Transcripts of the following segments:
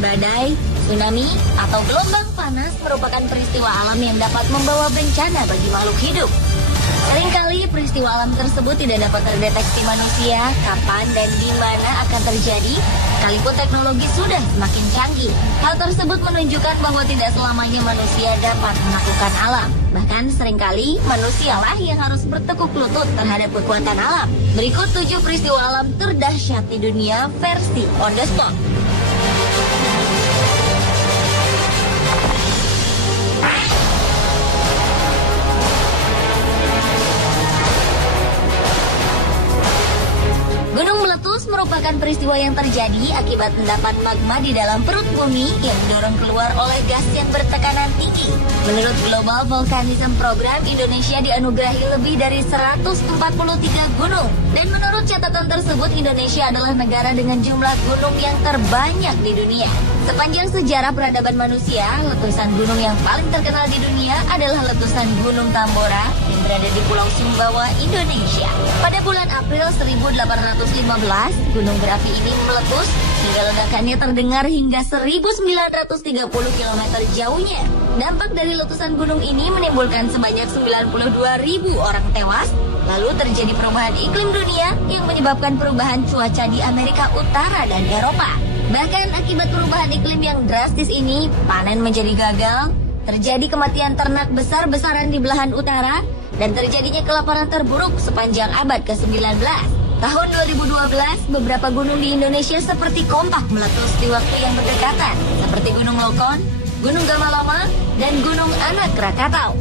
badai, tsunami, atau gelombang panas merupakan peristiwa alam yang dapat membawa bencana bagi makhluk hidup. Seringkali peristiwa alam tersebut tidak dapat terdeteksi manusia kapan dan di mana akan terjadi, sekalipun teknologi sudah semakin canggih. Hal tersebut menunjukkan bahwa tidak selamanya manusia dapat menaklukkan alam. Bahkan seringkali manusialah yang harus bertekuk lutut terhadap kekuatan alam. Berikut 7 peristiwa alam terdahsyat di dunia versi on the spot. Gunung meletus merupakan peristiwa yang terjadi akibat endapan magma di dalam perut bumi yang didorong keluar oleh gas yang bertekanan tinggi. Menurut Global Volcanism Program, Indonesia dianugerahi lebih dari 143 gunung. Dan menurut catatan tersebut, Indonesia adalah negara dengan jumlah gunung yang terbanyak di dunia. Sepanjang sejarah peradaban manusia, letusan gunung yang paling terkenal di dunia adalah letusan Gunung Tambora yang berada di Pulau Sumbawa, Indonesia. Pada bulan April 1815, gunung berapi ini meletus hingga ledakannya terdengar hingga 1930 km jauhnya. Dampak dari letusan gunung ini menimbulkan sebanyak 92.000 orang tewas. Lalu terjadi perubahan iklim dunia yang menyebabkan perubahan cuaca di Amerika Utara dan Eropa. Bahkan akibat perubahan iklim yang drastis ini, panen menjadi gagal, terjadi kematian ternak besar-besaran di belahan utara, dan terjadinya kelaparan terburuk sepanjang abad ke-19. Tahun 2012, beberapa gunung di Indonesia seperti kompak meletus di waktu yang berdekatan, seperti Gunung Lokon, Gunung Gamalama, dan Gunung Anak Krakatau.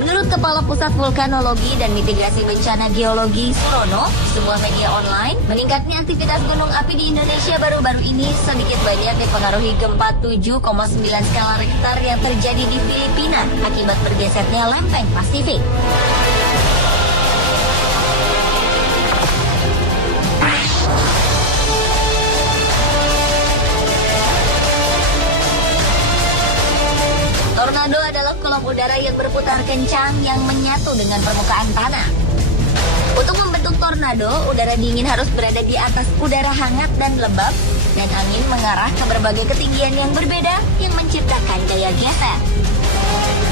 Menurut Kepala Pusat Vulkanologi dan Mitigasi Bencana Geologi Surono, sebuah media online, meningkatnya aktivitas gunung api di Indonesia baru-baru ini sedikit banyak dipengaruhi gempa 7,9 skala Richter yang terjadi di Filipina akibat bergesernya lempeng Pasifik. Tornado adalah kolom udara yang berputar kencang yang menyatu dengan permukaan tanah. Untuk membentuk tornado, udara dingin harus berada di atas udara hangat dan lembab, dan angin mengarah ke berbagai ketinggian yang berbeda yang menciptakan gaya geser.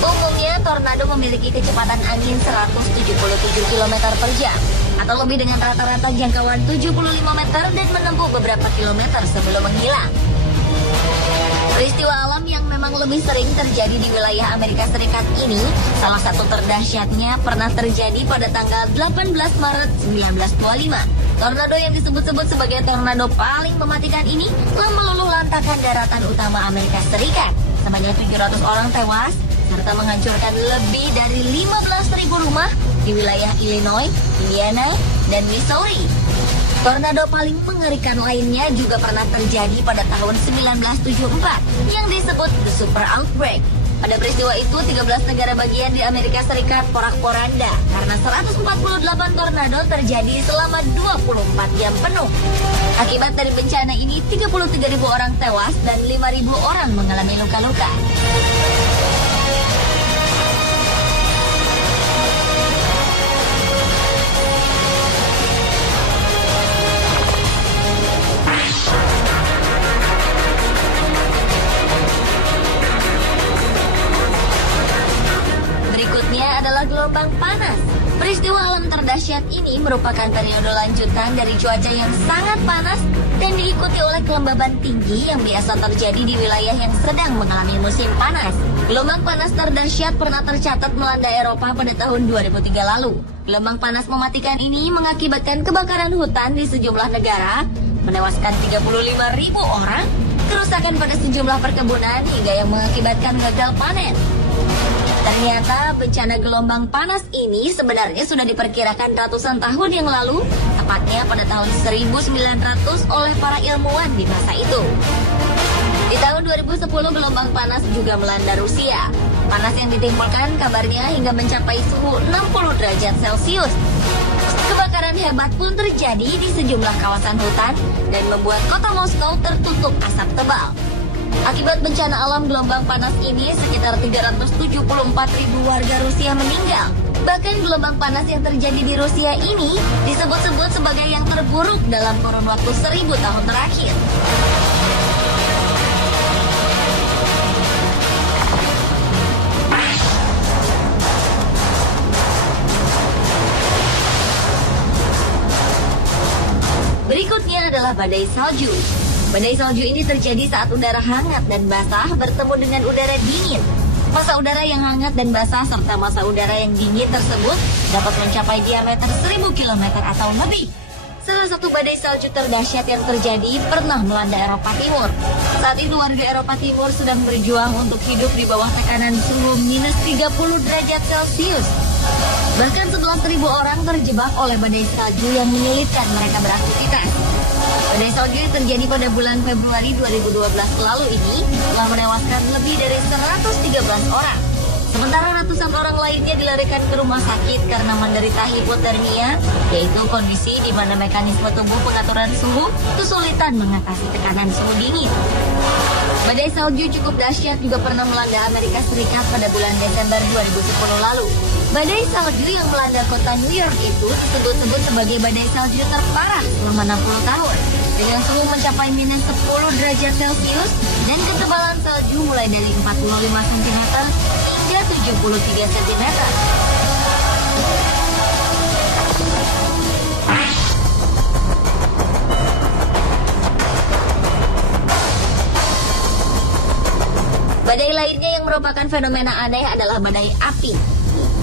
Umumnya, tornado memiliki kecepatan angin 177 km per jam, atau lebih dengan rata-rata jangkauan 75 meter dan menempuh beberapa kilometer sebelum menghilang. Peristiwa alam yang memang lebih sering terjadi di wilayah Amerika Serikat ini, salah satu terdahsyatnya pernah terjadi pada tanggal 18 Maret 1925. Tornado yang disebut-sebut sebagai tornado paling mematikan ini telah meluluh lantakkan daratan utama Amerika Serikat. Sebanyak 700 orang tewas, serta menghancurkan lebih dari 15.000 rumah di wilayah Illinois, Indiana, dan Missouri. Tornado paling mengerikan lainnya juga pernah terjadi pada tahun 1974 yang disebut The Super Outbreak. Pada peristiwa itu, 13 negara bagian di Amerika Serikat porak-poranda karena 148 tornado terjadi selama 24 jam penuh. Akibat dari bencana ini, 33.000 orang tewas dan 5.000 orang mengalami luka-luka. Adalah gelombang panas. Peristiwa alam terdahsyat ini merupakan periode lanjutan dari cuaca yang sangat panas dan diikuti oleh kelembaban tinggi yang biasa terjadi di wilayah yang sedang mengalami musim panas. Gelombang panas terdahsyat pernah tercatat melanda Eropa pada tahun 2003 lalu. Gelombang panas mematikan ini mengakibatkan kebakaran hutan di sejumlah negara, menewaskan 35.000 orang, kerusakan pada sejumlah perkebunan hingga yang mengakibatkan gagal panen. Ternyata bencana gelombang panas ini sebenarnya sudah diperkirakan ratusan tahun yang lalu, tepatnya pada tahun 1900 oleh para ilmuwan di masa itu. Di tahun 2010 gelombang panas juga melanda Rusia. Panas yang ditimbulkan kabarnya hingga mencapai suhu 60 derajat Celcius. Kebakaran hebat pun terjadi di sejumlah kawasan hutan dan membuat kota Moskow tertutup asap tebal. Akibat bencana alam gelombang panas ini, sekitar 374.000 warga Rusia meninggal. Bahkan gelombang panas yang terjadi di Rusia ini disebut-sebut sebagai yang terburuk dalam kurun waktu 1000 tahun terakhir. badai salju. Badai salju ini terjadi saat udara hangat dan basah bertemu dengan udara dingin. Masa udara yang hangat dan basah serta masa udara yang dingin tersebut dapat mencapai diameter 1000 km atau lebih. Salah satu badai salju terdahsyat yang terjadi pernah melanda Eropa Timur. Saat itu warga Eropa Timur sedang berjuang untuk hidup di bawah tekanan suhu minus 30 derajat Celcius. Bahkan 11.000 orang terjebak oleh badai salju yang menyulitkan mereka beraktivitas. Badai salju yang terjadi pada bulan Februari 2012 lalu ini telah menewaskan lebih dari 113 orang. Sementara ratusan orang lainnya dilarikan ke rumah sakit karena menderita hipotermia, yaitu kondisi di mana mekanisme tubuh pengaturan suhu kesulitan mengatasi tekanan suhu dingin. Badai salju cukup dahsyat juga pernah melanda Amerika Serikat pada bulan Desember 2010 lalu. Badai salju yang melanda kota New York itu disebut-sebut sebagai badai salju terparah selama 60 tahun. Dengan suhu mencapai minus 10 derajat Celcius dan ketebalan salju mulai dari 45 cm hingga 73 cm. Badai lainnya yang merupakan fenomena aneh adalah badai api.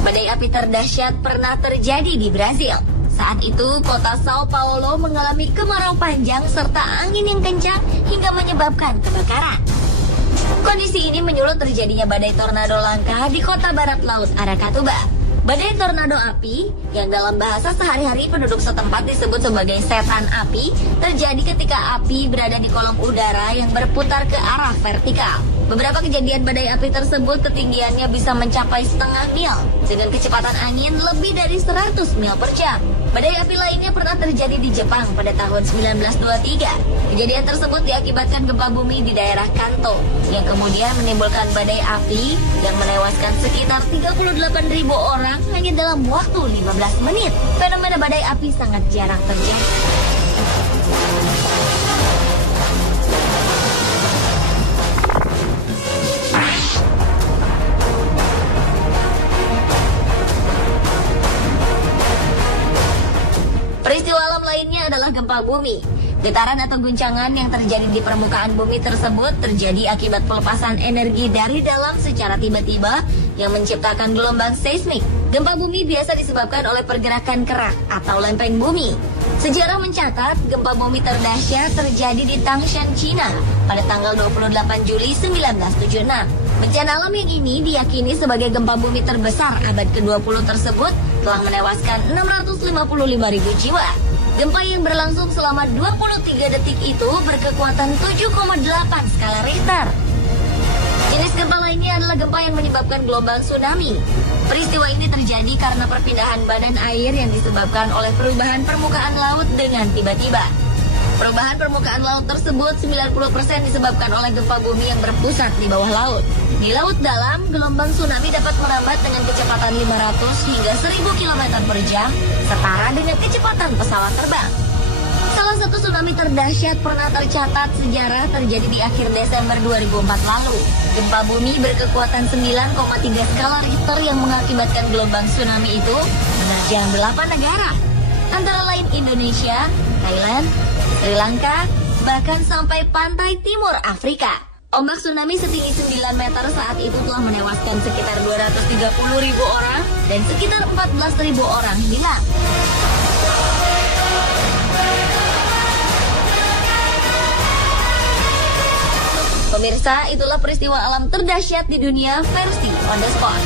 Badai api terdahsyat pernah terjadi di Brazil. Saat itu, kota Sao Paulo mengalami kemarau panjang serta angin yang kencang hingga menyebabkan kebakaran. Kondisi ini menyulut terjadinya badai tornado langka di kota barat laut Aracatuba. Badai tornado api, yang dalam bahasa sehari-hari penduduk setempat disebut sebagai setan api, terjadi ketika api berada di kolom udara yang berputar ke arah vertikal. Beberapa kejadian badai api tersebut ketinggiannya bisa mencapai setengah mil dengan kecepatan angin lebih dari 100 mil per jam. Badai api lainnya pernah terjadi di Jepang pada tahun 1923. Kejadian tersebut diakibatkan gempa bumi di daerah Kanto yang kemudian menimbulkan badai api yang menewaskan sekitar 38.000 orang hanya dalam waktu 15 menit. Fenomena badai api sangat jarang terjadi. Peristiwa alam lainnya adalah gempa bumi. Getaran atau guncangan yang terjadi di permukaan bumi tersebut terjadi akibat pelepasan energi dari dalam secara tiba-tiba yang menciptakan gelombang seismik. Gempa bumi biasa disebabkan oleh pergerakan kerak atau lempeng bumi. Sejarah mencatat gempa bumi terdahsyat terjadi di Tangshan, China pada tanggal 28 Juli 1976. Bencana alam yang ini diyakini sebagai gempa bumi terbesar abad ke-20 tersebut telah menewaskan 655.000 jiwa. Gempa yang berlangsung selama 23 detik itu berkekuatan 7,8 skala Richter. Jenis gempa lainnya adalah gempa yang menyebabkan gelombang tsunami. Peristiwa ini terjadi karena perpindahan badan air yang disebabkan oleh perubahan permukaan laut dengan tiba-tiba. Perubahan permukaan laut tersebut 90% disebabkan oleh gempa bumi yang berpusat di bawah laut. Di laut dalam, gelombang tsunami dapat merambat dengan kecepatan 500 hingga 1000 km per jam, setara dengan kecepatan pesawat terbang. Salah satu tsunami terdahsyat pernah tercatat sejarah terjadi di akhir Desember 2004 lalu. Gempa bumi berkekuatan 9,3 skala Richter yang mengakibatkan gelombang tsunami itu menerjang 8 negara, antara lain Indonesia, Thailand, Sri Lanka, bahkan sampai pantai timur Afrika. Ombak tsunami setinggi 9 meter saat itu telah menewaskan sekitar 230.000 orang dan sekitar 14.000 orang hilang. Pemirsa, itulah peristiwa alam terdahsyat di dunia versi On The Spot.